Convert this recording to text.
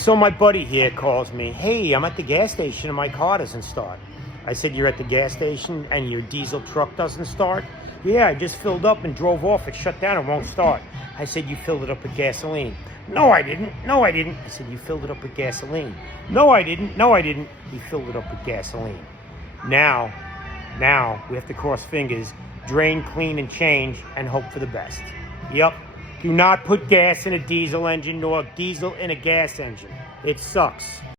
So my buddy here calls me, hey, I'm at the gas station and my car doesn't start. I said, you're at the gas station and your diesel truck doesn't start? Yeah, I just filled up and drove off. It shut down and won't start. I said, you filled it up with gasoline. No, I didn't. No, I didn't. I said, you filled it up with gasoline. No, I didn't. No, I didn't. He filled it up with gasoline. Now, we have to cross fingers, drain, clean, and change, and hope for the best. Yep. Do not put gas in a diesel engine nor diesel in a gas engine. It sucks.